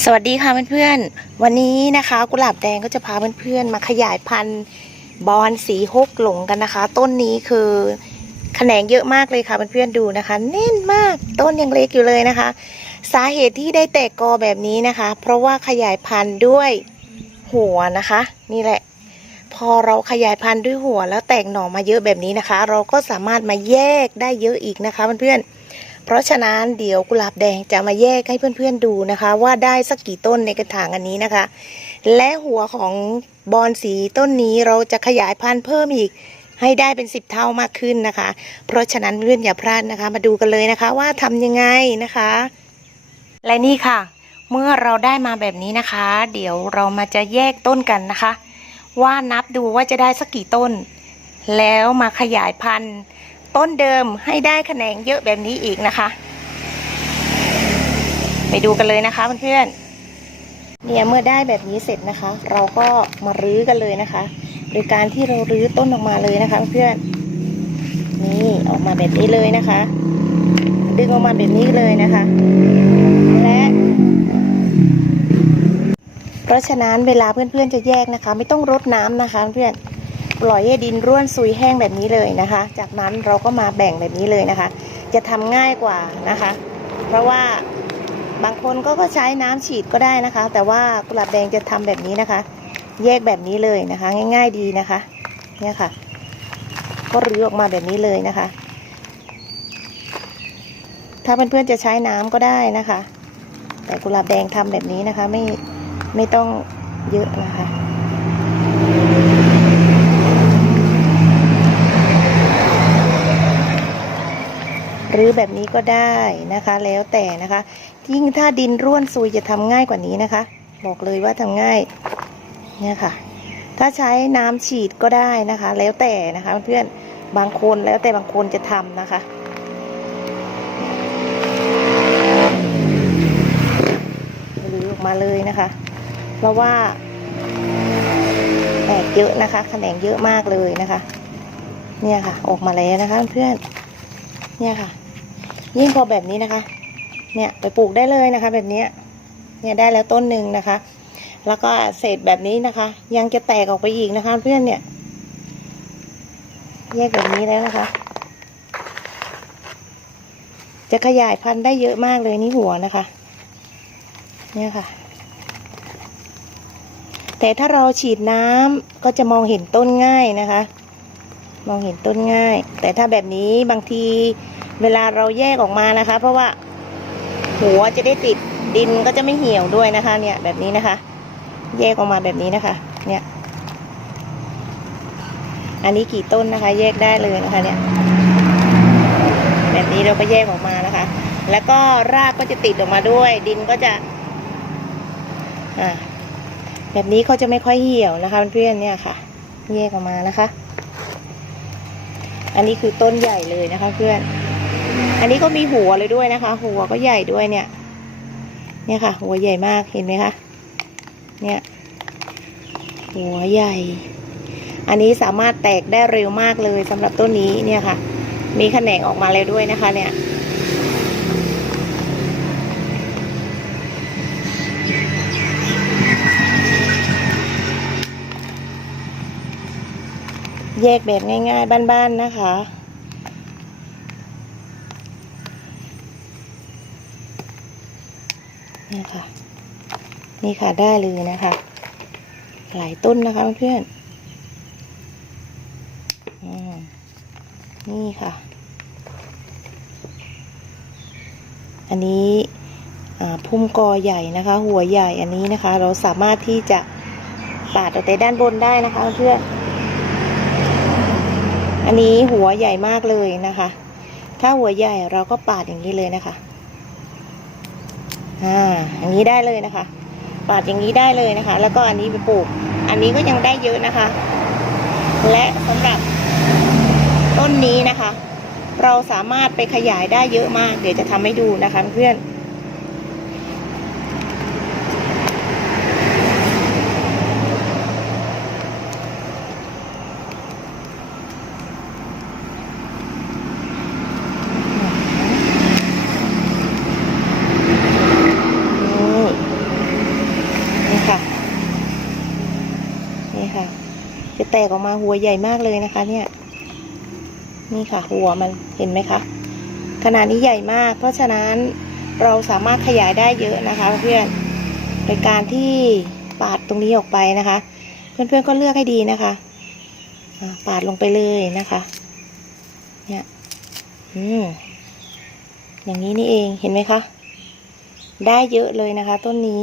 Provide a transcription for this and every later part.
สวัสดีค่ะเพื่อนๆ วันนี้นะคะกุหลาบแดงก็จะพาเพื่อนๆ มาขยายพันธุ์บอนสีฮกหลงกันนะคะ ต้นนี้คือแขนงเยอะมากเลยค่ะเพื่อนๆดูนะคะแน่นมากต้นยังเล็กอยู่เลยนะคะ สาเหตุที่ได้แตกกอแบบนี้นะคะ เพราะว่าขยายพันธุ์ด้วยหัวนะคะ นี่แหละ พอเราขยายพันธุ์ด้วยหัวแล้วแตกหน่อมาเยอะแบบนี้นะคะ เราก็สามารถมาแยกได้เยอะอีกนะคะเพื่อนๆ เพราะฉะนั้นเดี๋ยวกุหลาบแดงจะมาแยกให้เพื่อนๆดูนะคะ ว่าได้สักกี่ต้นในกระถางอันนี้นะคะ และหัวของบอนสีต้นนี้เราจะขยายพันธุ์เพิ่มอีกให้ได้เป็นสิบเท่ามากขึ้นนะคะ เพราะฉะนั้นเพื่อนอย่าพลาดนะคะ มาดูกันเลยนะคะว่าทำยังไงนะคะ และนี่ค่ะ เมื่อเราได้มาแบบนี้นะคะ เดี๋ยวเรามาจะแยกต้นกันนะคะ ว่านับดูว่าจะได้สักกี่ต้น แล้วมาขยายพันธุ์ ต้นเดิมให้ได้แขนงเยอะแบบนี้อีกนะคะ ไปดูกันเลยนะคะเพื่อนๆเนี่ยเมื่อได้แบบนี้เสร็จนะคะ เราก็มารื้อกันเลยนะคะโดยการที่เรารื้อต้นออกมาเลยนะคะเพื่อนนี่ออกมาแบบนี้เลยนะคะ ดึงออกมาแบบนี้เลยนะคะ และ เพราะฉะนั้นเวลาเพื่อนๆจะแยกนะคะ ไม่ต้องรดน้ำนะคะเพื่อน ปล่อยให้ดินร่วนซุยแห้งแบบนี้เลยนะคะ จากนั้นเราก็มาแบ่งแบบนี้เลยนะคะ จะทำง่ายกว่านะคะ เพราะว่าบางคนก็ก็ใช้น้ำฉีดก็ได้นะคะ แต่ว่ากุหลาบแดงจะทำแบบนี้นะคะ แยกแบบนี้เลยนะคะ ง่าย ๆดีนะคะ เนี่ยค่ะ ก็รื้อออกมาแบบนี้เลยนะคะ ถ้าเพื่อนๆจะใช้น้ำก็ได้นะคะ แต่กุหลาบแดงทำแบบนี้นะคะ ไม่ไม่ต้องเยอะนะคะ หรือแบบนี้ก็ได้นะคะ แล้วแต่นะคะ ยิ่งถ้าดินร่วนซุยจะทำง่ายกว่านี้นะคะ บอกเลยว่าทำง่ายเนี่ยค่ะ ถ้าใช้น้ำฉีดก็ได้นะคะ แล้วแต่นะคะ เพื่อนบางคนแล้วแต่บางคนจะทำนะคะหรือออกมาเลยนะคะ เพราะว่าแตกเยอะนะคะ แขนงเยอะมากเลยนะคะ เนี่ยค่ะ ออกมาแล้วนะคะเพื่อนเนี่ยค่ะ ยิ่งพอแบบนี้นะคะ เนี่ยไปปลูกได้เลยนะคะ แบบนี้เนี่ยได้แล้วต้นหนึ่งนะคะ แล้วก็เศษแบบนี้นะคะ ยังจะแตกออกไปอีกนะคะ เพื่อนเนี่ย แยกแบบนี้แล้วนะคะ จะขยายพันธุ์ได้เยอะมากเลยนี่หัวนะคะ เนี่ยค่ะแต่ถ้าเราฉีดน้ำก็จะมองเห็นต้นง่ายนะคะ มองเห็นต้นง่าย แต่ถ้าแบบนี้บางที เวลาเราแยกออกมานะคะ เพราะว่าหัวจะได้ติดดินก็จะไม่เหี่ยวด้วยนะคะ เนี่ยแบบนี้นะคะ แยกออกมาแบบนี้นะคะ เนี่ยอันนี้กี่ต้นนะคะ แยกได้เลยนะคะ เนี่ย แบบนี้เราก็แยกออกมานะคะ แล้วก็รากก็จะติดออกมาด้วย ดินก็จะ อ่า แบบนี้เขาจะไม่ค่อยเหี่ยวนะคะเพื่อนเนี่ยค่ะ แยกออกมานะคะ อันนี้คือต้นใหญ่เลยนะคะ เพื่อน อันนี้ก็มีหัวเลยด้วยนะคะ หัวก็ใหญ่ด้วยเนี่ย เนี่ยค่ะ หัวใหญ่มากเห็นไหมคะ เนี่ย หัวใหญ่ อันนี้สามารถแตกได้เร็วมากเลยสำหรับต้นนี้เนี่ยค่ะ มีแขนงออกมาแล้วด้วยนะคะ เนี่ยแยกแบบง่ายๆ บ้านๆนะคะ นี่ค่ะ นี่ค่ะได้เลยนะคะ หลายต้นนะคะเพื่อนอนี่ค่ะ อันนี้พุ่มกอใหญ่นะคะ หัวใหญ่อันนี้นะคะ เราสามารถที่จะปาดเอาแต่ด้านบนได้นะคะเพื่อนอันนี้หัวใหญ่มากเลยนะคะ ถ้าหัวใหญ่เราก็ปาดอย่างนี้เลยนะคะ อ่าอย่างนี้ได้เลยนะคะปาดอย่างนี้ได้เลยนะคะ แล้วก็อันนี้ไปปลูก อันนี้ก็ยังได้เยอะนะคะ และสำหรับต้นนี้นะคะ เราสามารถไปขยายได้เยอะมาก เดี๋ยวจะทำให้ดูนะคะเพื่อน แตกออกมาหัวใหญ่มากเลยนะคะ เนี่ย นี่ค่ะ หัวมันเห็นไหมคะขนาดนี้ใหญ่มาก เพราะฉะนั้นเราสามารถขยายได้เยอะนะคะเพื่อนโดยการที่ปาดตรงนี้ออกไปนะคะ เพื่อนๆก็เลือกให้ดีนะคะปาดลงไปเลยนะคะ เนี่ยอืมอย่างนี้นี่เองเห็นไหมคะ ได้เยอะเลยนะคะ ต้นนี้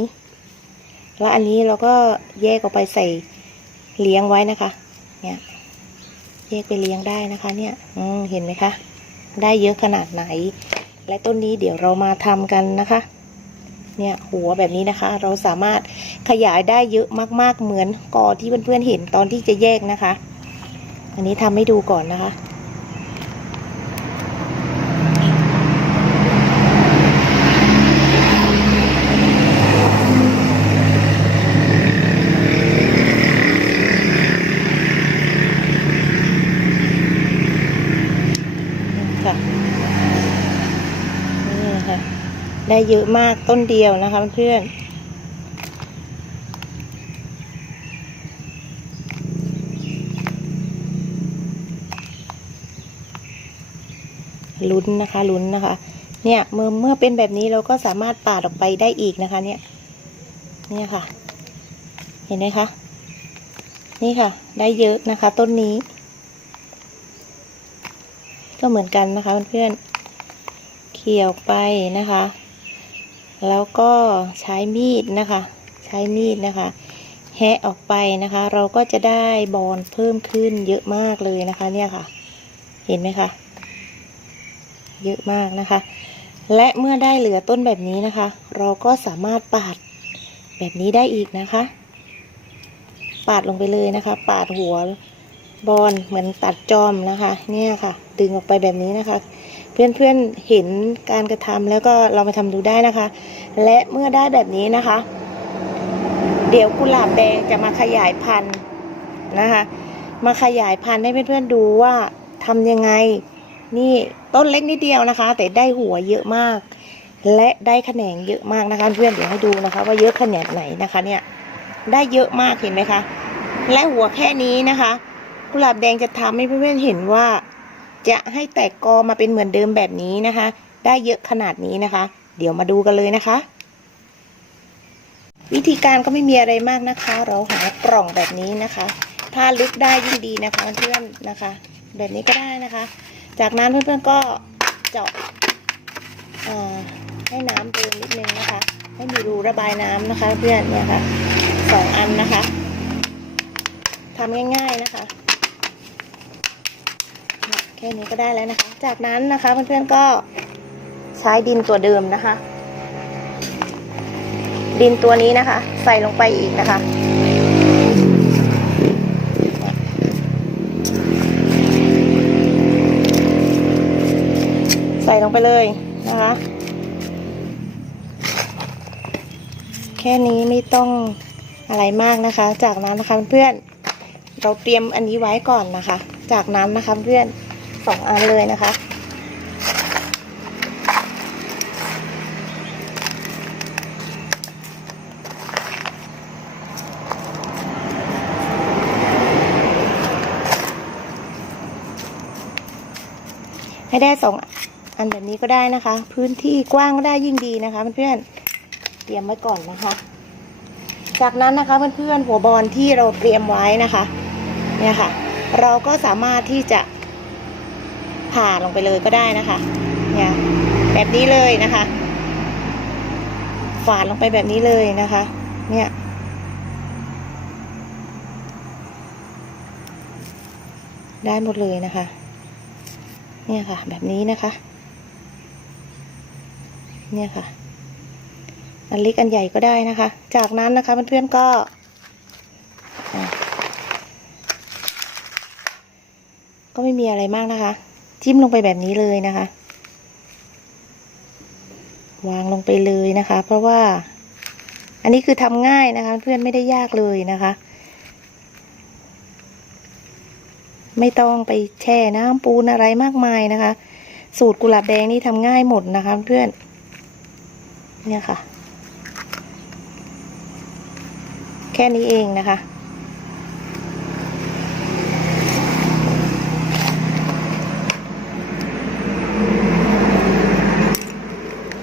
แล้วอันนี้เราก็แยกออกไปใส่เลี้ยงไว้นะคะ เนี่ยแยกไปเลี้ยงได้นะคะเนี่ยอืมเห็นไหมคะ ได้เยอะขนาดไหน และต้นนี้เดี๋ยวเรามาทำกันนะคะ เนี่ยหัวแบบนี้นะคะ เราสามารถขยายได้เยอะมาก ๆ เหมือนกอที่เพื่อนๆเห็นตอนที่จะแยกนะคะ อันนี้ทำให้ดูก่อ นี่นะคะ ได้เยอะมากต้นเดียวนะคะเพื่อนลุ้นนะคะลุ้นนะคะ เนี่ยเมื่อเมื่อเป็นแบบนี้เราก็สามารถปาดออกไปได้อีกนะคะ เนี่ย เนี่ยค่ะ เห็นไหมคะ นี่ค่ะ ได้เยอะนะคะ ต้นนี้ ก็เหมือนกันนะคะเพื่อนๆเขี่ยออกไปนะคะ แล้วก็ใช้มีดนะคะ ใช้มีดนะคะ แหะออกไปนะคะ เราก็จะได้บอลเพิ่มขึ้นเยอะมากเลยนะคะ เนี่ยค่ะ เห็นไหมคะ เยอะมากนะคะ และเมื่อได้เหลือต้นแบบนี้นะคะ เราก็สามารถปาดแบบนี้ได้อีกนะคะ ปาดลงไปเลยนะคะ ปาดหัวบอลเหมือนตัดจอมนะคะ เนี่ยค่ะ ดึงออกไปแบบนี้นะคะ เพื่อนๆเห็นการกระทำแล้วก็เรามาทำดูได้นะคะ และเมื่อได้แบบนี้นะคะ เดี๋ยวกุหลาบแดงจะมาขยายพันธุ์นะคะ มาขยายพันธุ์ให้เพื่อนๆดูว่าทำยังไง นี่ต้นเล็กนิดเดียวนะคะ แต่ได้หัวเยอะมาก และได้แขนงเยอะมากนะคะ เพื่อนเดี๋ยวให้ดูนะคะ ว่าเยอะขนาดไหนนะคะ เนี่ย ได้เยอะมากเห็นไหมคะ และหัวแค่นี้นะคะ กุหลาบแดงจะทำให้เพื่อนๆเห็นว่า จะให้แตกกอมาเป็นเหมือนเดิมแบบนี้นะคะ ได้เยอะขนาดนี้นะคะ เดี๋ยวมาดูกันเลยนะคะ วิธีการก็ไม่มีอะไรมากนะคะ เราหากล่องแบบนี้นะคะถ้าลึกได้ยิ่งดีนะคะเพื่อนนะคะ แบบนี้ก็ได้นะคะ จากนั้นเพื่อนๆก็เจาะให้น้ำเดินนิดนึงนะคะ ให้มีรูระบายน้ำนะคะ เพื่อนเนี่ยค่ะสองอันนะคะทำง่าย ๆนะคะ แค่นี้ก็ได้แล้วนะคะ จากนั้นนะคะเพื่อนๆก็ใช้ดินตัวเดิมนะคะ ดินตัวนี้นะคะ ใส่ลงไปอีกนะคะใส่ลงไปเลยนะคะ แค่นี้ไม่ต้องอะไรมากนะคะ จากนั้นนะคะเพื่อนเราเตรียมอันนี้ไว้ก่อนนะคะ จากนั้นนะคะเพื่อน สองอันเลยนะคะ ให้ได้สองอันแบบนี้ก็ได้นะคะ พื้นที่กว้างก็ได้ยิ่งดีนะคะเพื่อนๆเตรียมไว้ก่อนนะคะ จากนั้นนะคะเพื่อนๆหัวบอลที่เราเตรียมไว้นะคะ เนี่ยค่ะ เราก็สามารถที่จะ ผ่าลงไปเลยก็ได้นะคะ เนี่ยแบบนี้เลยนะคะ ฝาดลงไปแบบนี้เลยนะคะ เนี่ยได้หมดเลยนะคะ เนี่ยค่ะ แบบนี้นะคะ เนี่ยค่ะ อันเล็กอันใหญ่ก็ได้นะคะ จากนั้นนะคะเพื่อนๆก็ก็ไม่มีอะไรมากนะคะ จิ้มลงไปแบบนี้เลยนะคะ วางลงไปเลยนะคะ เพราะว่า อันนี้คือทำง่ายนะคะ เพื่อนไม่ได้ยากเลยนะคะ ไม่ต้องไปแช่น้ำปูนอะไรมากมายนะคะ สูตรกุหลาบแดงนี่ทำง่ายหมดนะคะ เพื่อนเนี่ยค่ะ แค่นี้เองนะคะ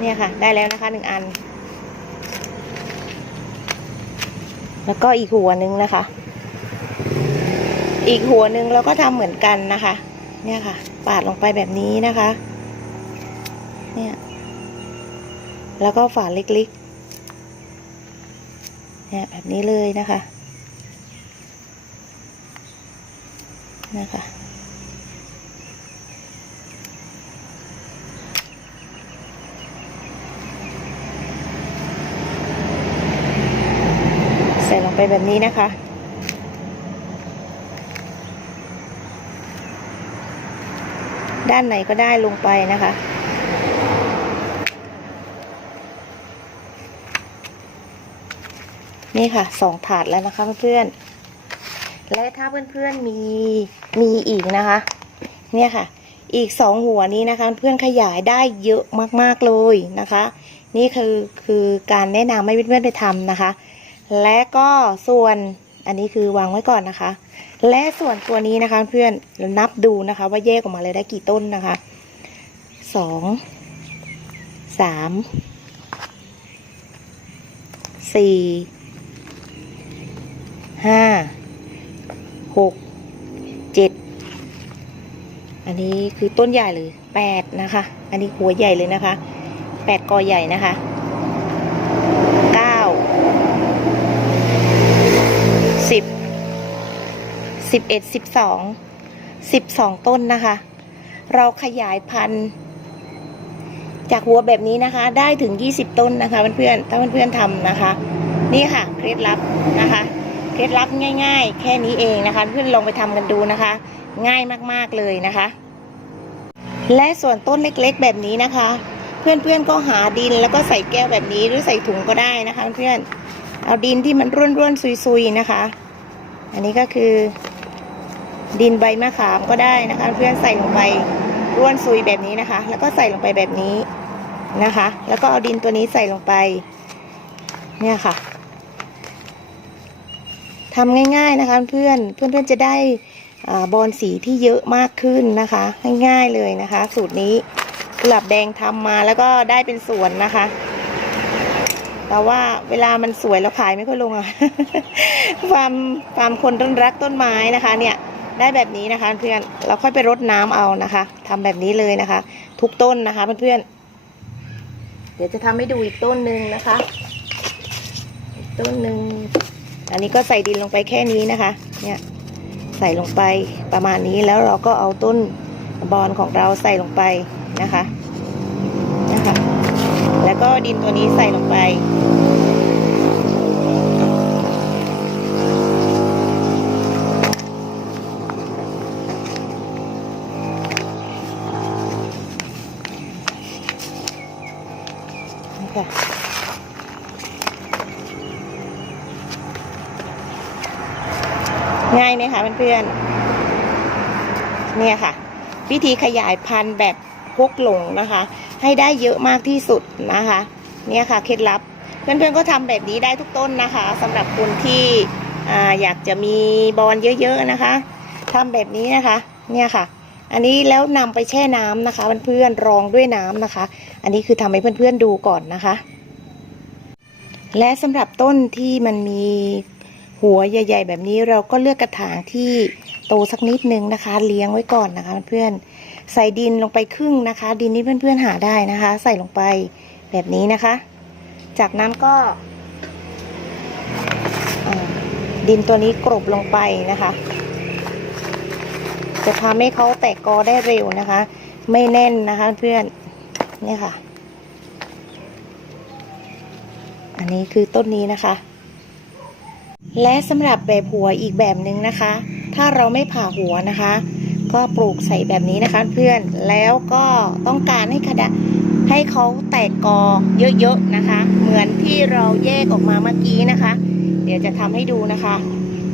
เนี่ยค่ะ ได้แล้วนะคะหนึ่งอัน แล้วก็อีกหัวหนึ่งนะคะ อีกหัวหนึ่งเราก็ทำเหมือนกันนะคะ เนี่ยค่ะ ปาดลงไปแบบนี้นะคะ เนี่ย แล้วก็ฝาเล็กๆ เนี่ยแบบนี้เลยนะคะ นะคะ ใส่ลง ไปแบบนี้นะคะ ด้านไหนก็ได้ลงไปนะคะนี่ค่ะสองถาดแล้วนะคะเพื่อนๆ และถ้าเพื่อนๆมีมีอีกนะคะ เนี่ยค่ะ อีกสองหัวนี้นะคะ เพื่อนขยายได้เยอะมากๆเลยนะคะ นี่คือคือการแนะนำให้เพื่อนๆไปทำนะคะ และก็ส่วนอันนี้คือวางไว้ก่อนนะคะ และส่วนตัวนี้นะคะเพื่อนเรานับดูนะคะ ว่าแยกออกมาเลยได้กี่ต้นนะคะสองสามสี่ห้าหกเจ็ดอันนี้คือต้นใหญ่เลยแปดนะคะ อันนี้หัวใหญ่เลยนะคะแปดกอใหญ่นะคะเก้าสิบ สิบเอ็ดสิบสองสิบสองต้นนะคะ เราขยายพันธุ์จากหัวแบบนี้นะคะ ได้ถึง20ต้นนะคะเพื่อนๆถ้าเพื่อนๆทำนะคะ นี่ค่ะเคล็ดลับนะคะเคล็ดลับง่าย ๆ แค่นี้เองนะคะ เพื่อนลองไปทำกันดูนะคะ ง่ายมากๆเลยนะคะ และส่วนต้นเล็กๆ แบบนี้นะคะ เพื่อนๆก็หาดินแล้วก็ใส่แก้วแบบนี้หรือใส่ถุงก็ได้นะคะ เพื่อนเอาดินที่มันร่วนๆซุยๆนะคะ อันนี้ก็คือ ดินใบมะขามก็ได้นะคะ เพื่อนใส่ลงไปร่วนซุยแบบนี้นะคะ แล้วก็ใส่ลงไปแบบนี้นะคะ แล้วก็เอาดินตัวนี้ใส่ลงไป เนี่ยค่ะทำง่าย ๆนะคะ เพื่อนเพื่อนๆจะได้อบอลสีที่เยอะมากขึ้นนะคะ ง่ายๆเลยนะคะ สูตรนี้กุหลาบแดงทำมาแล้วก็ได้เป็นสวนนะคะ แต่ว่าเวลามันสวยแล้วขายไม่ค่อยลงอะฟาร์มฟามคนต้นรักต้นไม้นะคะ เนี่ย ได้แบบนี้นะคะเพื่อนเราค่อยไปรดน้ำเอานะคะทำแบบนี้เลยนะคะ ทุกต้นนะคะเพื่อนๆเดี๋ยวจะทำให้ดูอีกต้นหนึ่งนะคะอีกต้นหนึ่งอันนี้ก็ใส่ดินลงไปแค่นี้นะคะ เนี่ยใส่ลงไปประมาณนี้แล้วเราก็เอาต้นบอลของเราใส่ลงไปนะคะนะคะ แล้วก็ดินตัวนี้ใส่ลงไป นี่ค่ะง่ายไหมคะ เพื่อนๆ เนี่ยค่ะ วิธีขยายพันธุ์แบบพกหลงนะคะ ให้ได้เยอะมากที่สุดนะคะ เนี่ยค่ะเคล็ดลับ เพื่อนๆก็ทำแบบนี้ได้ทุกต้นนะคะสำหรับคนที่ออยากจะมีบอลเยอะๆนะคะทำแบบนี้นะคะ เนี่ยค่ะ อันนี้แล้วนำไปแช่น้ำนะคะเพื่อนๆรองด้วยน้ำนะคะ อันนี้คือทำให้เพื่อนๆดูก่อนนะคะ และสำหรับต้นที่มันมี หัวใหญ่ ๆ แบบนี้เราก็เลือกกระถางที่โตสักนิดนึงนะคะ เลี้ยงไว้ก่อนนะคะเพื่อนใส่ดินลงไปครึ่งนะคะ ดินนี้เพื่อนๆหาได้นะคะ ใส่ลงไปแบบนี้นะคะ จากนั้นก็ดินตัวนี้กรบลงไปนะคะ จะทำให้เขาแตกกอได้เร็วนะคะ ไม่แน่นนะคะเพื่อนนี่ค่ะ อันนี้คือต้นนี้นะคะ และสำหรับแบบหัวอีกแบบหนึ่งนะคะ ถ้าเราไม่ผ่าหัวนะคะ ก็ปลูกใส่แบบนี้นะคะเพื่อนแล้วก็ต้องการให้ขดะให้เขาแตกกอเยอะๆนะคะ เหมือนที่เราแยกออกมาเมื่อกี้นะคะ เดี๋ยวจะทำให้ดูนะคะ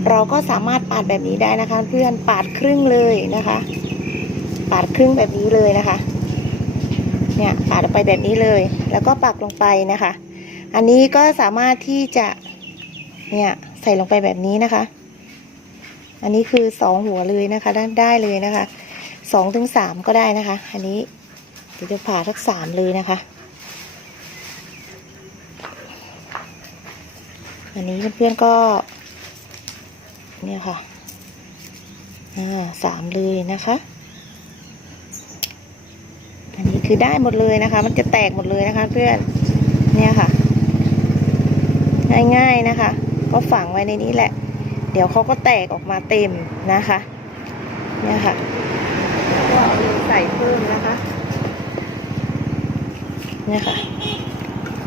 เราก็สามารถปาดแบบนี้ได้นะคะ เพื่อนปาดครึ่งเลยนะคะ ปาดครึ่งแบบนี้เลยนะคะ เนี่ยปาดออกไปแบบนี้เลย แล้วก็ปักลงไปนะคะ อันนี้ก็สามารถที่จะเนี่ย ใส่ลงไปแบบนี้นะคะ อันนี้คือสองหัวเลยนะคะได้เลยนะคะสองถึงสามก็ได้นะคะ อันนี้เดี๋ยวจะผ่าทักสามเลยนะคะ อันนี้เพื่อนๆก็ เนี่ยค่ะอ่าสามเลยนะคะอันนี้คือได้หมดเลยนะคะ มันจะแตกหมดเลยนะคะ เพื่อน เนี่ยค่ะ ง่ายๆนะคะ ไว้ในนี้แหละ เดี๋ยวเขาก็แตกออกมาเต็มนะคะ เนี่ยค่ะก็เอาใส่เพิ่มนะคะ เนี่ยค่ะ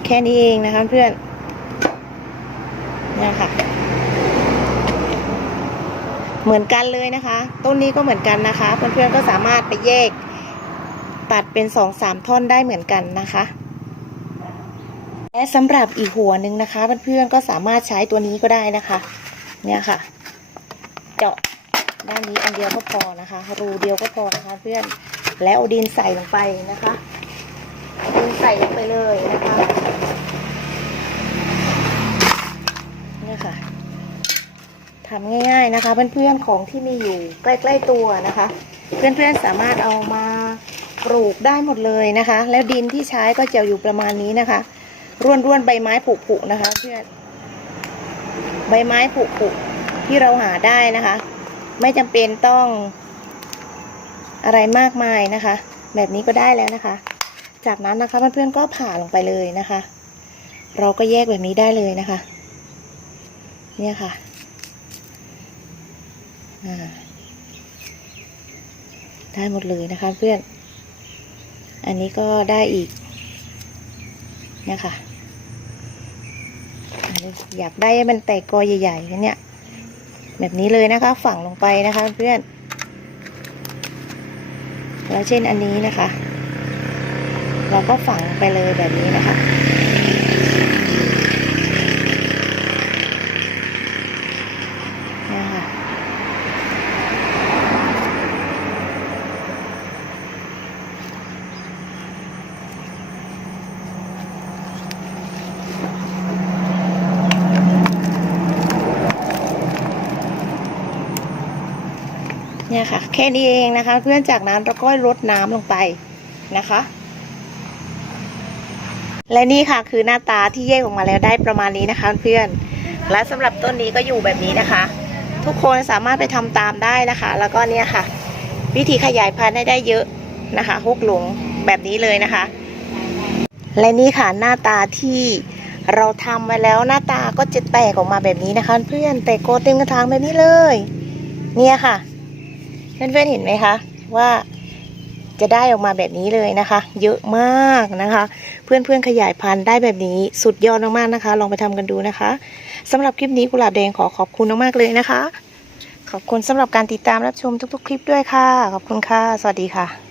แค่นี้เองนะคะเพื่อน เนี่ยค่ะ เหมือนกันเลยนะคะ ต้นนี้ก็เหมือนกันนะคะ เพื่อนๆก็สามารถไปแยกตัดเป็นสองสามท่อนได้เหมือนกันนะคะ และสำหรับอีกหัวหนึ่งนะคะเพื่อนๆก็สามารถใช้ตัวนี้ก็ได้นะคะ เนี่ยค่ะ เจาะด้านนี้อันเดียวก็พอนะคะ รูเดียวก็พอนะคะ เพื่อนแล้วดินใส่ลงไปนะคะดินใส่ลงไปเลยนะคะเนี่ยค่ะทำง่าย ๆนะคะ เพื่อนๆของที่มีอยู่ใกล้ๆตัวนะคะ เพื่อนๆสามารถเอามาปลูกได้หมดเลยนะคะ แล้วดินที่ใช้ก็จะอยู่ประมาณนี้นะคะ ร่วนๆใบไม้ผุๆนะคะ เพื่อนใบไม้ผุๆที่เราหาได้นะคะ ไม่จำเป็นต้องอะไรมากมายนะคะ แบบนี้ก็ได้แล้วนะคะ จากนั้นนะคะเพื่อนๆก็ผ่าลงไปเลยนะคะ เราก็แยกแบบนี้ได้เลยนะคะ เนี่ยค่ะได้หมดเลยนะคะเพื่อน อันนี้ก็ได้อีกเนี่ยค่ะ อยากได้ให้มันแตกกอใหญ่ๆเนี่ย แบบนี้เลยนะคะ ฝังลงไปนะคะเพื่อนแล้วเช่นอันนี้นะคะ เราก็ฝังไปเลยแบบนี้นะคะ เนี่ยค่ะ เนี่ย ค่ะ แค่นี้เองนะคะ เพื่อนจากนั้นเราก็ลดน้ำลงไปนะคะ และนี่ค่ะคือหน้าตาที่แยกออกมาแล้วได้ประมาณนี้นะคะเพื่อนและสำหรับต้นนี้ก็อยู่แบบนี้นะคะ ทุกคนสามารถไปทำตามได้นะคะ แล้วก็เนี่ยค่ะ วิธีขยายพันธุ์ให้ได้เยอะนะคะฮกหลงแบบนี้เลยนะคะ และนี่ค่ะหน้าตาที่เราทำไว้แล้วหน้าตาก็จะแตกออกมาแบบนี้นะคะ เพื่อนแตกโกเต็มกระถางแบบนี้เลย เนี่ยค่ะ เพื่อนๆเห็นไหมคะ ว่าจะได้ออกมาแบบนี้เลยนะคะ เยอะมากนะคะ เพื่อนๆขยายพันธุ์ได้แบบนี้สุดยอดมากๆนะคะ ลองไปทำกันดูนะคะสำหรับคลิปนี้กุหลาบแดงขอขอบคุณมากๆเลยนะคะ ขอบคุณสำหรับการติดตามรับชมทุก ๆ คลิปด้วยค่ะ ขอบคุณค่ะ สวัสดีค่ะ